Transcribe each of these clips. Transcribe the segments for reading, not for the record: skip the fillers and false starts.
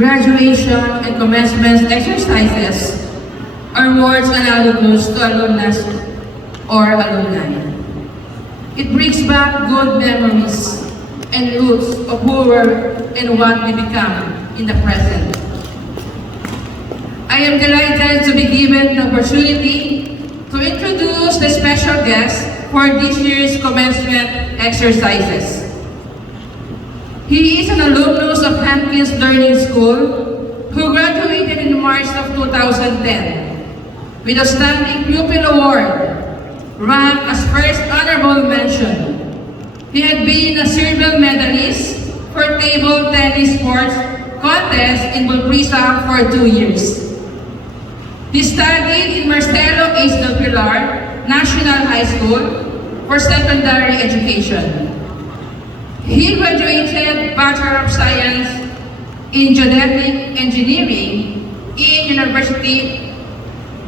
graduation and commencement exercises are words analogous to alumnus or alumni. It brings back good memories and roots of who we were and what we become in the present. I am delighted to be given the opportunity to introduce the special guest for this year's commencement exercises. He is an alumnus of Hankins Learning School who graduated in March of 2010 with a Standing Pupil Award, ranked as first honorable mention. He had been a silver medalist for table tennis sports contest in Bulprisa for 2 years. He studied in Marcelo H. Del Pilar National High School for secondary education. He graduated Bachelor of Science in Geodetic Engineering in University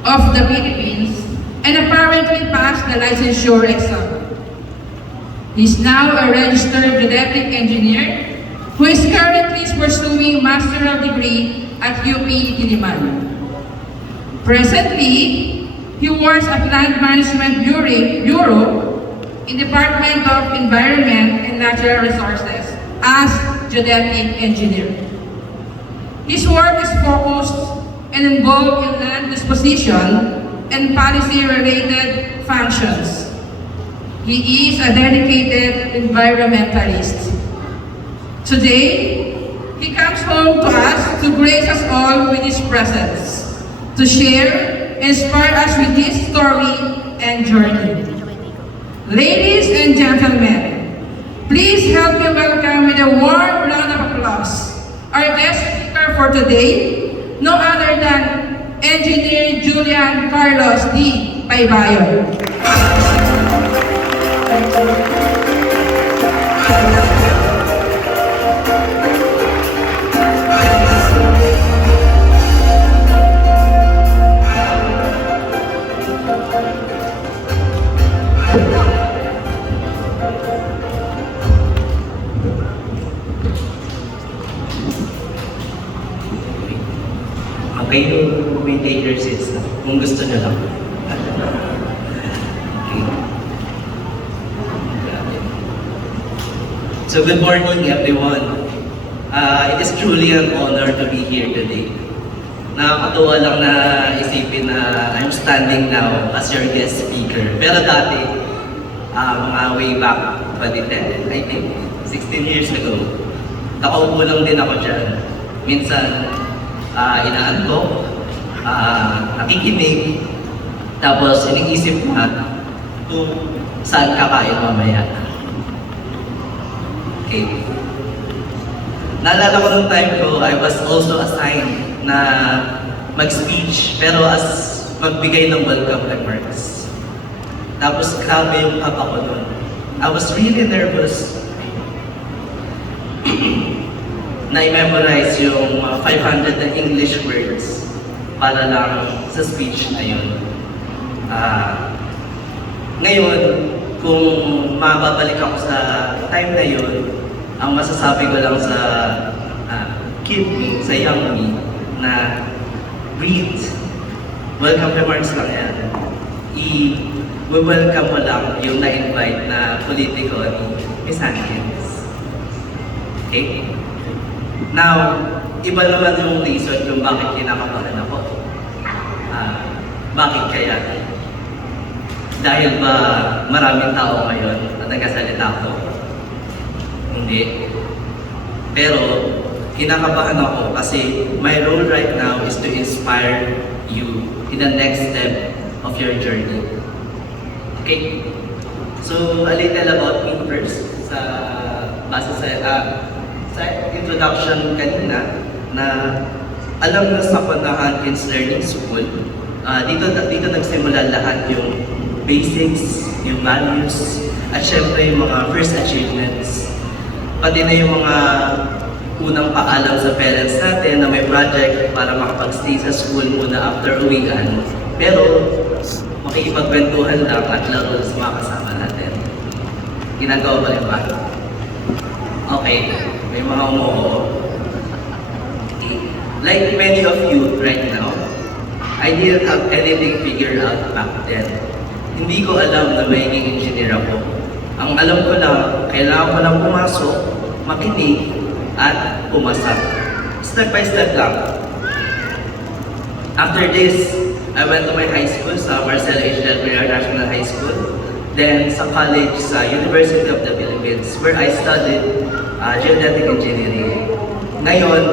of the Philippines and apparently passed the licensure exam. He is now a registered geodetic engineer who is currently pursuing master's degree at UP Diliman. Presently, he works at Land Management Bureau in Department of Environment and Natural Resources as geodetic engineer. His work is focused and involved in land disposition and policy-related functions. He is a dedicated environmentalist. Today, he comes home to us to grace us all with his presence, to share and inspire us with his story and journey. Ladies and gentlemen, please help me welcome with a warm round of applause our guest speaker for today, no other than Engineer Julian Carlos D. Paybayon. Kayo maintain your seats kung gusto nyo lang. Okay. So good morning everyone. It is truly an honor to be here today. Nakakatuwa lang na isipin na I'm standing now as your guest speaker. Pero dati, mga way back 2010, I think, 16 years ago, nakaupo lang din ako dyan. Minsan, inaantok, nakikinig, tapos iniisip na kung saan kakain mamaya. Okay. Naalala ko nung time ko, I was also assigned na mag-speech, pero as magbigay ng welcome remarks. Tapos grabe yung kapa ko nun. I was really nervous. Na-memorize yung 500 na English words para lang sa speech na yun. Ngayon, kung mababalik ako sa time na yun, ang masasabi ko lang sa kid me, sa young me, na breathe. Welcome remarks lang yan. I-welcome mo lang yung na-invite na politiko ni Ms. Hankins. Okay? Now, iba naman yung reason kung bakit kinakabahan ako. Bakit kaya? Dahil ba maraming tao ngayon at nagkasalita ko? Hindi. Pero, kinakabahan ako kasi my role right now is to inspire you in the next step of your journey. Okay? So, a little about me first base sa introduction kanina na alam na sa Hankins Learning School, dito nagsimula lahat yung basics, yung values, at syempre yung mga first achievements. Pati na yung mga unang paalam sa parents natin na may project para makapag-stay sa school muna after uwian. Pero makikipagkwentuhan lang at laro sa mga kasama natin. Ginagawa ba rin ba? Okay. May mga umuho. Like many of you right now, I didn't have anything figured out back then. Hindi ko alam na magiging engineer ako. Ang alam ko lang, kailangan ko lang pumasok, makinig, at pumasa. Step by step lang. After this, I went to my high school sa Marcelo H. Del Pilar National High School. Then sa college sa University of the Philippines where I studied geodetic engineering. Ngayon,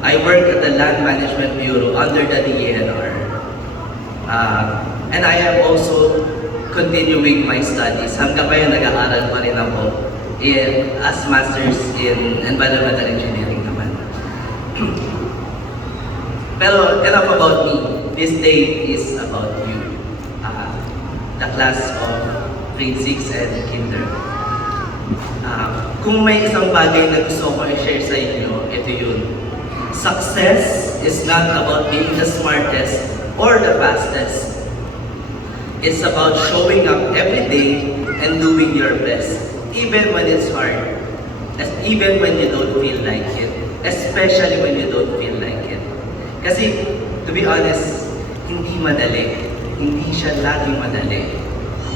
I work at the Land Management Bureau under the DENR. And I am also continuing my studies. Hanggang ngayon nag-aaral pa rin ako as Masters in Environmental Engineering naman. Pero enough about me. This day is about you. The class of grade 6 and kinder. Kung may isang bagay na gusto ko i-share sa inyo, ito yun. Success is not about being the smartest or the fastest. It's about showing up every day and doing your best, even when it's hard, even when you don't feel like it, especially when you don't feel like it. Kasi, to be honest, hindi madali. Hindi siya laging madali.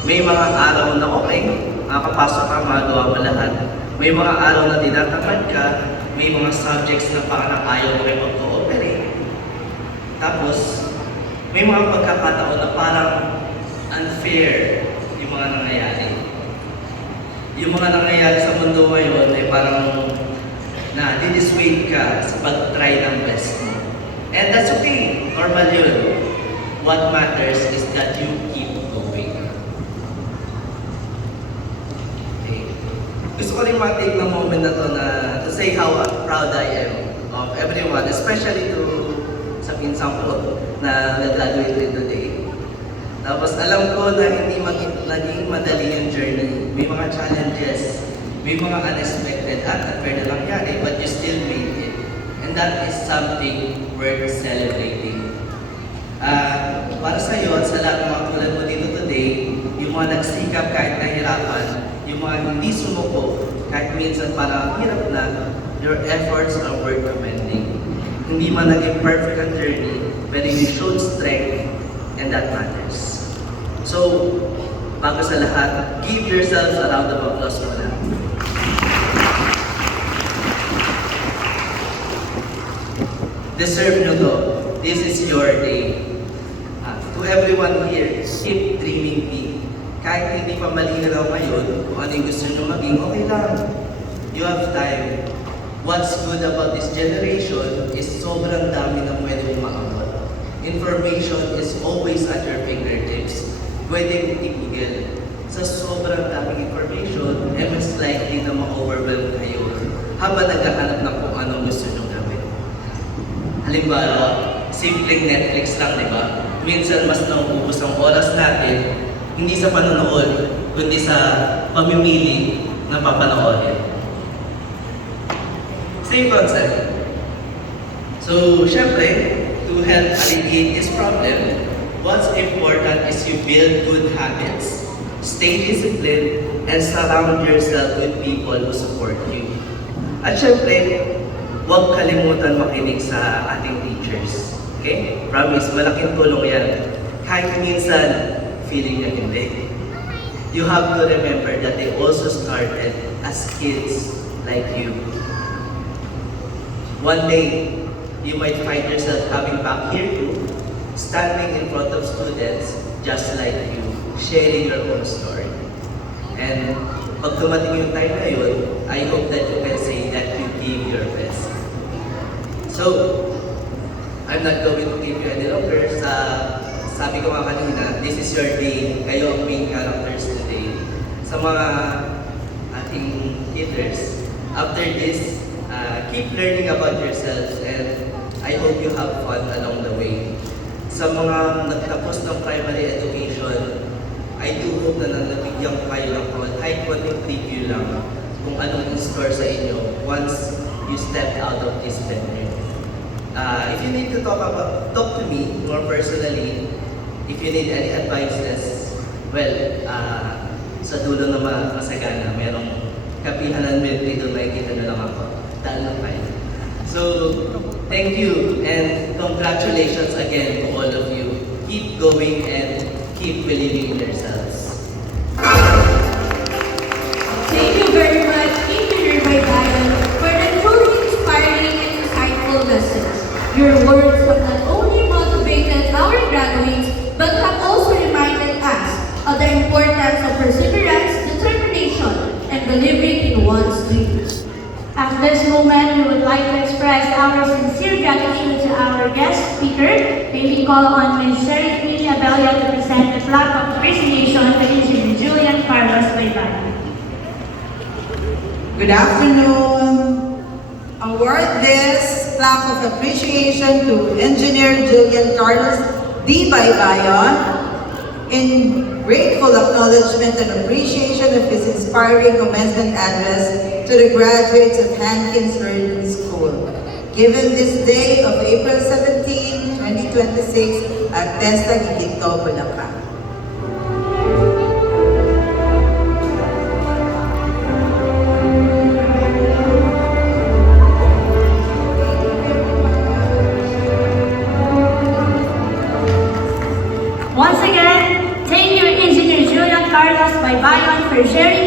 May mga araw na okay, makapasok ka, magawa mo lahat. May mga araw na tinatamad ka, may mga subjects na parang ayaw mo kayo mag-cooperate. Tapos, may mga pagkakataon na parang unfair yung mga nangyayari. Yung mga nangyayari sa mundo ngayon ay parang na didissuade ka sa pag-try ng best mo. And that's okay. Normal yun. What matters is that you keep going. Okay. Gusto ko rin mag-take ng moment na to say how proud I am of everyone, especially to sa pinsang ko na nag-graduate rin today. Tapos alam ko na hindi naging madali yung journey. May mga challenges, may mga unexpected at unfair na nangyari, but you still made it. And that is something worth celebrating. Para sa iyo at sa lahat ng mga tulad mo dito today, yung mga nagsikap kahit nahirapan, yung mga hindi sumuko, kahit minsan parang hirap na, your efforts are worth commending. Hindi man naging perfect ang journey, pero you showed strength, and that matters. So, bago sa lahat, give yourselves a round of applause mo lang. Deserve nyo to. This is your day. To everyone here, keep dreaming big. Kahit hindi pa malinaw ngayon kung ano yung gusto nyo maging, okay lang. You have time. What's good about this generation is sobrang dami na pwede mong maabot. Information is always at your fingertips. Pwede i-google. Sa sobrang daming information, mas likely na ma-overwhelm kayo habang naghahanap ng kung anong gusto nyo gawin. Halimbawa, simpleng Netflix lang, di ba? Minsan mas nauubos ang oras natin, hindi sa panonood, kundi sa pamimili ng papanoorin. Same concept. So, syempre, to help alleviate this problem, what's important is you build good habits, stay disciplined, and surround yourself with people who support you. At syempre, huwag kalimutan makinig sa ating teachers. Okay? Promise, malaking tulong yan. Kahit minsan, feeling na hindi. You have to remember that they also started as kids like you. One day, you might find yourself coming back here too, standing in front of students just like you, sharing your own story. And pag dumating yung time na yun, I hope that you can say that you gave your best. So, I'm not going to keep you any longer. Sabi ko nga kanina, this is your day. Kayo ang main characters today. Sa mga ating teachers, after this, keep learning about yourselves and I hope you have fun along the way. Sa mga nagtapos ng primary education, I do hope na nabigyan kayo ng kahit konting preview lang kung anong in-store sa inyo once you step out of this venue. If you need to talk to me more personally, if you need any advices, well, sa dulo na masagana, merong kapihan ng military doon, makikita na lang ako. Dahil lang kayo. So, thank you and congratulations again to all of you. Keep going and keep believing in yourselves. Thank you very much, Engineer Baybayon, for the truly inspiring and insightful lessons. Your words have not only motivated our graduates, but have also reminded us of the importance of perseverance, determination, and believing in one's dreams. At this moment, we would like to express our sincere gratitude to our guest speaker. May we call on Ms. Sherry Queenie Abella to present the plaque of appreciation to Engineer Julian Carlos Baybayon. Good afternoon. Award this plaque of appreciation to Engineer Julian Carlos D. Baybayon in grateful acknowledgement and appreciation of his inspiring commencement address to the graduates of Hankins Learning School, given this day of April 17, 2026 at Testa Giginto, Bulacan. Once again, thank you, Engineer Julian Carlos Baybayon, for sharing